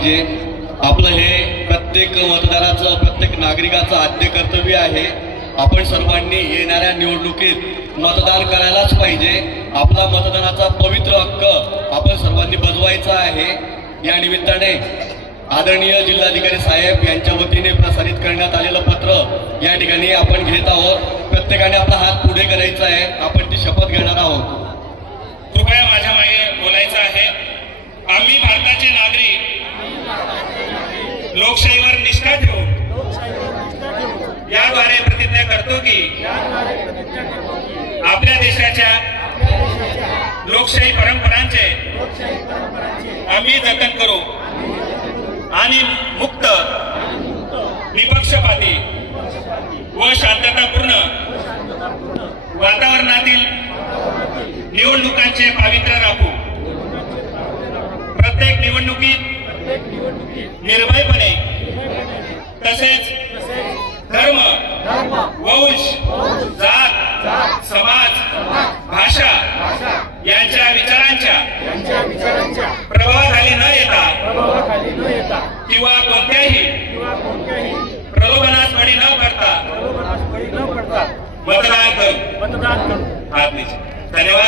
पाहिजे। आपलं हे प्रत्येक मतदाराचं प्रत्येक नागरिकाचं आद्य कर्तव्य आहे। आपण सर्वांनी येणाऱ्या निवडणुकीत मतदान करायलाच पाहिजे। आपला मतदानाचा पवित्र हक्क आपण सर्वांनी बजवायचा आहे। या निमित्ताने आदरणीय जिल्हाधिकारी साहेब यांच्या वतीने प्रसारित करण्यात आलेलं पत्र या ठिकाणी आपण घेत आहोत। प्रत्येकाने आपला हात पुढे करायचा आहे, आपण ती शपथ घेणार आहोत। कृपया माझ्या मागे बोलायचं आहे। आम्ही भारताचे नागरिक लोकशाहीवर निष्ठा ठेवून याद्वारे प्रतिज्ञा करतो की आपल्या देशाच्या लोकशाही परंपरांचे आम्ही जतन करू आणि मुक्त, निपक्षपाती व शांततापूर्ण वातावरणातील निवडणुकांचे पावित्र्य राखू। प्रत्येक निवडणुकीत निर्भयपणे तसेच धर्म, वंश, जात, समाज, भाषा यांच्या विचारांच्या प्रभावाखाली न येता किंवा कोणत्याही प्रलोभनास बळी न पडता मतदान करू। धन्यवाद।